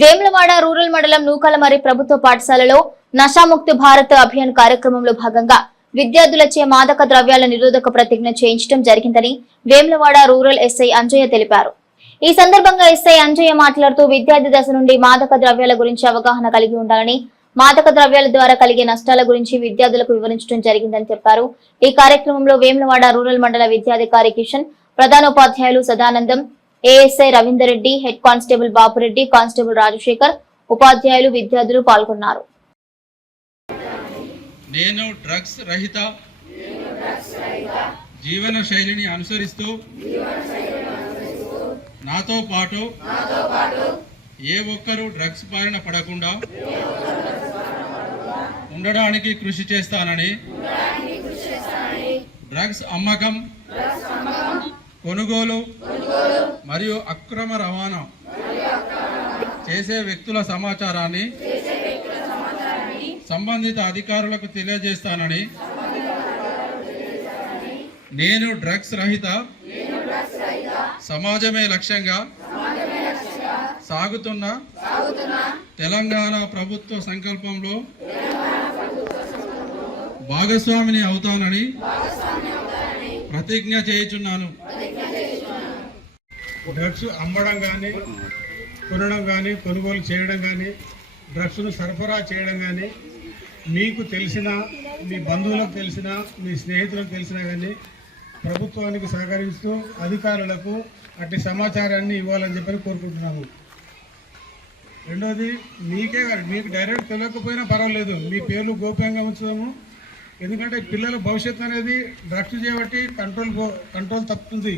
Vemulawada rural మండలం నూకలమర్రి ప్రభుత్వ పాఠశాలలో నషాముక్తి భారత్ అభియాన్ కార్యక్రమంలో భాగంగా విద్యార్థులచే మాదక ద్రవ్యాల నిరోధక ప్రతిజ్ఞ చేయించడం జరిగిందని వేములవాడ రూరల్ ఎస్ఐ అంజయ్య తెలిపారు. ఈ సందర్భంగా ఎస్ఐ అంజయ్య మాట్లాడుతూ విద్యార్థి దశ నుండి మాదక ద్రవ్యాల గురించి అవగాహన కలిగి ఉండాలని, మాదక ద్రవ్యాల ద్వారా కలిగే నష్టాల గురించి విద్యార్థులకు వివరించడం జరిగిందని చెప్పారు. ఈ కార్యక్రమంలో వేములవాడ రూరల్ మండల విద్యాధికారి కిషన్, ప్రధానోపాధ్యాయులు Sadanandam, ASI Ravinder Reddy, head constable Bapu Reddy, constable Rajasekhar, ఉపాధ్యాయులు, విద్యార్థులు పాల్గొన్నారు. నేను డ్రగ్స్ రహిత జీవన శైలిని అనుసరిస్తూ నాతో పాటు ఏ ఒక్కరూ డ్రగ్స్ బారిన పడకుండా ఉండడానికి కృషి చేస్తానని, డ్రగ్స్ అమ్మకం, కొనుగోలు మరియు అక్రమ రవాణా చేసే వ్యక్తుల సమాచారాన్ని సంబంధిత అధికారులకు తెలియజేస్తానని, నేను డ్రగ్స్ రహిత సమాజమే లక్ష్యంగా సాగుతున్న తెలంగాణ ప్రభుత్వ సంకల్పంలో భాగస్వామిని అవుతానని ప్రతిజ్ఞ చేయుచున్నాను. డ్రగ్స్ అమ్మడం కానీ, కొనడం కానీ, కొనుగోలు చేయడం కానీ, డ్రగ్స్ను సరఫరా చేయడం కానీ మీకు తెలిసిన, మీ బంధువులకు తెలిసిన, మీ స్నేహితులకు తెలిసినా కానీ ప్రభుత్వానికి సహకరిస్తూ అధికారులకు అట్టి సమాచారాన్ని ఇవ్వాలని చెప్పని కోరుకుంటున్నాము. రెండోది, మీకు డైరెక్ట్ తెలియకపోయినా పర్వాలేదు, మీ పేర్లు గోప్యంగా ఉంచుతాము. ఎందుకంటే పిల్లల భవిష్యత్తు అనేది డ్రగ్స్ చేయబట్టి కంట్రోల్ తప్పుతుంది.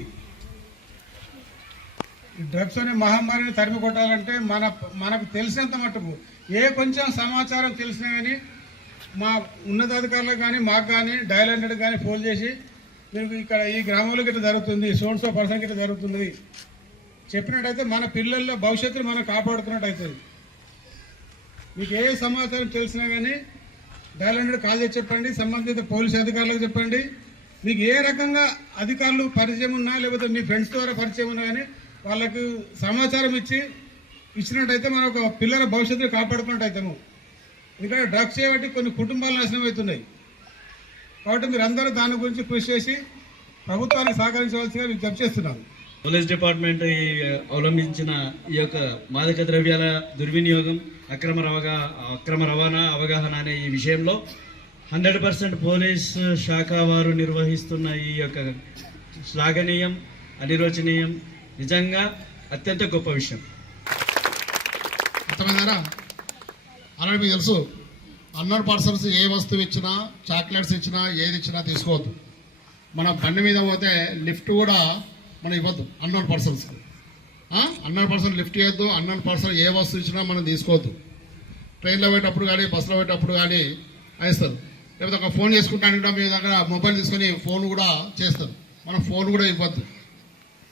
ఈ డ్రగ్స్ అనే మహమ్మారిని తరిమి కొట్టాలంటే మనకు తెలిసినంత మట్టుకు ఏ కొంచెం సమాచారం తెలిసినా కానీ మా ఉన్నతాధికారులకు కానీ, మాకు కానీ, డయల్ 100 కానీ ఫోన్ చేసి మీరు ఇక్కడ ఈ గ్రామంలో గిట్ట జరుగుతుంది, సో పర్సన్ గిట్ట జరుగుతుంది చెప్పినట్టయితే మన పిల్లల భవిష్యత్తును మనం కాపాడుకున్నట్టు అవుతుంది. మీకు ఏ సమాచారం తెలిసినా కానీ డయల్ 100 కాల్ చేసి చెప్పండి, సంబంధిత పోలీసు అధికారులకు చెప్పండి. మీకు ఏ రకంగా అధికారులు పరిచయం ఉన్నా, లేకపోతే మీ ఫ్రెండ్స్ ద్వారా పరిచయం ఉన్నా కానీ వాళ్ళకు సమాచారం ఇచ్చినట్టయితే మనం ఒక పిల్లల భవిష్యత్తును కాపాడుకున్నట్టు అవుతాము. ఎందుకంటే డ్రగ్స్ చేయబట్టి కొన్ని కుటుంబాలు నాశనం అవుతున్నాయి. కాబట్టి మీరు అందరూ దాని గురించి కృషి చేసి ప్రభుత్వానికి సహకరించవలసిగా విజ్ఞప్తి చేస్తున్నాను. పోలీస్ డిపార్ట్మెంట్ అవలంబించిన ఈ యొక్క మాదక ద్రవ్యాల దుర్వినియోగం, అక్రమ రవాణా అవగాహన అనే ఈ విషయంలో 100% పోలీస్ శాఖ వారు నిర్వహిస్తున్న ఈ యొక్క శ్లాఘనీయం, అనిరోచనీయం, నిజంగా అత్యంత గొప్ప విషయం. అర్థమైందారా? అలాగే మీకు తెలుసు, అన్నోన్ పర్సన్స్ ఏ వస్తువు ఇచ్చినా, చాక్లెట్స్ ఇచ్చినా, ఏది ఇచ్చినా తీసుకోవద్దు. మన బండి మీద పోతే లిఫ్ట్ కూడా మనం ఇవ్వద్దు అన్నోన్ పర్సన్స్కి. అన్నోన్ పర్సన్ లిఫ్ట్ ఇవ్వద్దు. అన్నోన్ పర్సన్ ఏ వస్తువు ఇచ్చినా మనం తీసుకోవద్దు. ట్రైన్లో పోయేటప్పుడు కానీ, బస్సులో పోయేటప్పుడు కానీ వేస్తారు. లేకపోతే ఒక ఫోన్ చేసుకుంటాను, మీ దగ్గర మొబైల్ తీసుకొని ఫోన్ కూడా చేస్తారు. మనం ఫోన్ కూడా ఇవ్వద్దు.